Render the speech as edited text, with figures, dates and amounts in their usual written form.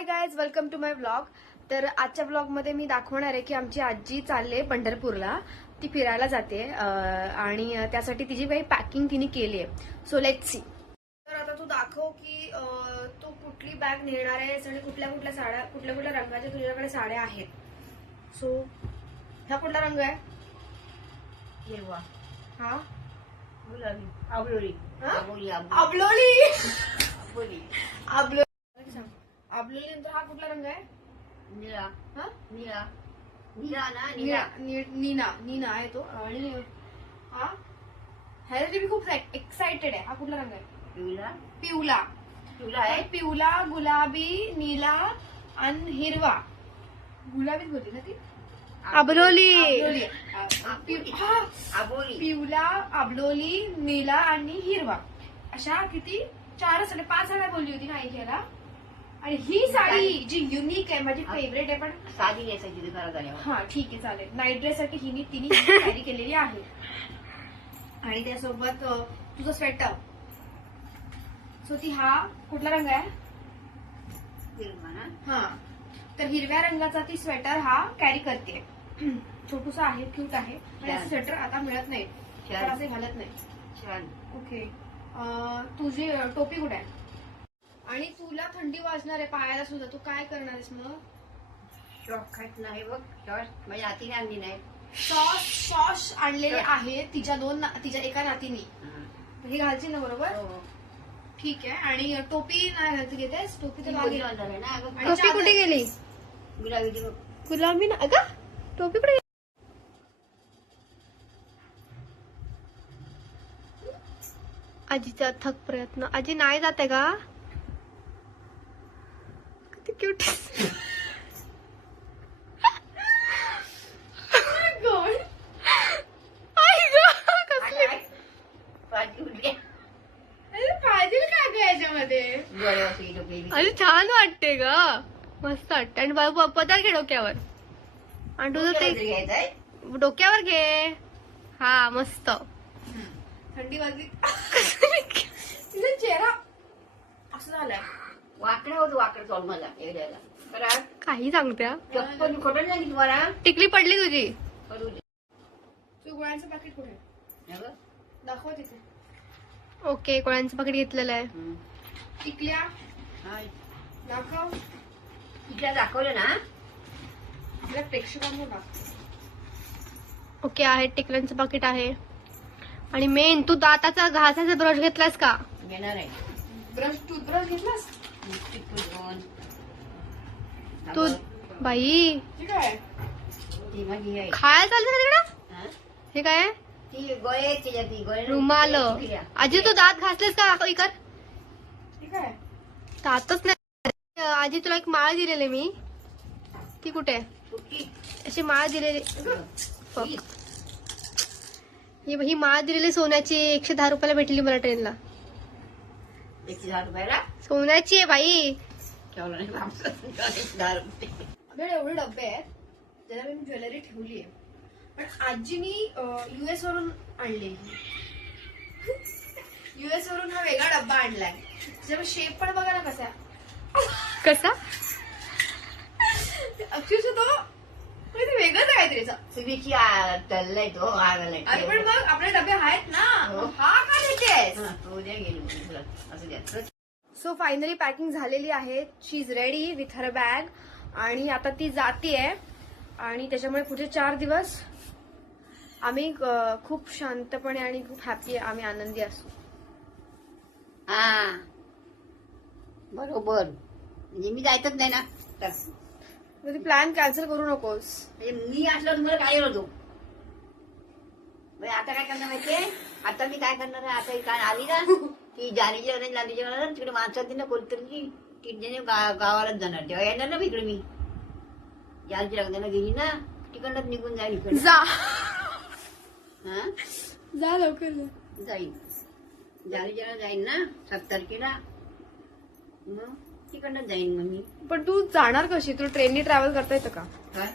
High guys, welcome to my vlog. तर आजच्या व्लॉगमध्ये मी दाखवणार आहे की आमची आजी चालले पंढरपूरला. ती फिरायला जाते आणि त्यासाठी तिची काही पॅकिंग तिने केली आहे. So let's see. तर आता तू दाखव की तू कुठली बॅग नेणार आहेस आणि कुठल्या कुठल्या साड्या, कुठल्या कुठल्या रंगाच्या तुझ्याकडे साड्या आहेत. सो ह्या कुठला रंग आहे? हिरवा, हा गुलाबी, आबलोली, आबोली, आबलोली. आबोली, आबलोली आबलोली नंतर हा कुठला रंग आहे? निळा, हा निळा, निळा ना निळा, नीना नीना आहे तो. आणि हा ह्यासाठी मी खूप एक्साइटेड आहे. हा कुठला रंग आहे? पिवळा, पिवला. पिवळा आहे. पिवला, गुलाबी, नीला आणि हिरवा. गुलाबीच बोलली ना ती? आबलोली. आबोली, पिवला, आबलोली, नीला आणि हिरवा अशा किती 4-5 साड्या बोलली होती ना आई घ्यायला. आणि ही साडी जी युनिक आहे, माझी फेवरेट आहे. पण साधी नेसायची ती घरात आल्यावर. हा ठीक आहे, चालेल. नाईट ड्रेस साठी तिने कॅरी केलेली आहे. आणि त्यासोबत तुझं स्वेटर. सो ती हा कुठला रंग आहे? हिरवा ना. हा, तर हिरव्या रंगाचा ती स्वेटर हा कॅरी करते. छोटूसा आहे, क्यूट आहे. आणि असं स्वेटर आता मिळत नाही, तर असे घालत नाही. छान. ओके. तुझी टोपी कुठे आहे? आणि तुला थंडी वाजणार आहे पायाला सुद्धा, तू काय करणार आहेस मग? शॉक खात नाही बघ. शॉक माझ्या हातीने आणली नाही. सॉस आणलेले आहे तिच्या एका नातीने. हे घालची ना, बरोबर? हो. ठीक आहे. आणि टोपी नाही घालती घेतेस? टोपी तर गुलाबी लागेल. आणणार आहे ना. अगं, टोपी कुठे गेली? गुलाबी ती बघ. गुलाबी ना अगं, टोपी कुठे? आजीचा अथक प्रयत्न. आजी नाही जाते का? किती क्यूट. पाठी उडली. डोळ्यावरती टोपी. अरे छान वाटते ग, मस्त वाटते. आणि पदर घे डोक्यावर. आणि तुझं ते घ्यायचंय. डोक्यावर घे. हा, मस्त. थंडी वाजली. तिचा चेहरा असं झालाय. वाकडं होतं, वाकडं चालू मला एवढ्याला. बरं, काही सांगत्या. चप्पल खोटं नाही तुम्हाला. टिकली पडली तुझी. करू दे. तू गोळ्यांचं पाकिट कुठे? हे बघ. दाखव तिथे. ओके, गोळ्यांचं पाकिट घेतलेलं आहे. टिकल्या हाय. दाखव. तिला दाखवलं ना. आपल्या प्रेक्षकांना दाखव. ओके, आहे. टिकल्यांचं पाकिट आहे. आणि मेन, तू दाताचा घासाचा ब्रश घेतलास का? घेणार आहे. ब्रश, टूथब्रश घेतलास? तू तू बाई ती माझी आहे. खायला चालतं ना तिकडं? हा? हे काय आहे? ती गोळे त्याच्या ती गोळे रुमाल. आजी तू दात घासलेस का? इकर. ठीक आहे. दातच नाही. आजी तुला एक माळ दिलेली मी. ती कुठे आहे? कुठली? अशी माळ दिलेली. ही माळ दिलेली सोन्याची 110 रुपयाला भेटली मला ट्रेनला. 110 रुपयाला सोन्याची आहे बाई. ठेवलं नाही बाबा. 110 रुपये. आपल्याकडे एवढे डबे आहेत ज्याला मी ज्वेलरी ठेवली आहे. पण आजीनी US वरून आणली. US वरून हा वेगळा डब्बा आणलाय. त्याच्यामुळे शेप पण बघा ना कसा कसा अक्षरशः तो वेगळंच आहे काहीतरीचा. सुगीची तल्लाय तो आगलाय. अरे पण मग आपले डबे आहेत ना. हा का देतेस? उद्या गेली तुला असं द्या. सो फायनली पॅकिंग झालेली आहे. She is ready with her bag. आणि आता ती जातीये. आणि त्याच्यामुळे पुढचे 4 दिवस आम्ही खूप शांतपणे आणि खूप हॅपी, आम्ही आनंदी असू. हा, बरोबर. म्हणजे मी जायचंच नाही ना. तर प्लॅन कॅन्सल करू नकोस. म्हणजे मी असलो तुम्हाला काय होतो. आता काय करणार माहितीये? आता मी काय करणार आहे? आता काय आली ना ती जानीच्या लांडीच्या तिकडे माणसाची ना कोणतरी ती गावालाच जाणार. तेव्हा येणार ना इकडे मी. जानीच्या लग्नाला गेली ना, तिकडनंच निघून जाईल इकडे. जा हा, जा लवकर जाईल. जानीच्या जाईल ना 7 तारखेला. मग तिकडनंच जाईन मग मी. पण तू जाणार कशी? तू ट्रेननी ट्रॅव्हल करता येतं का? काय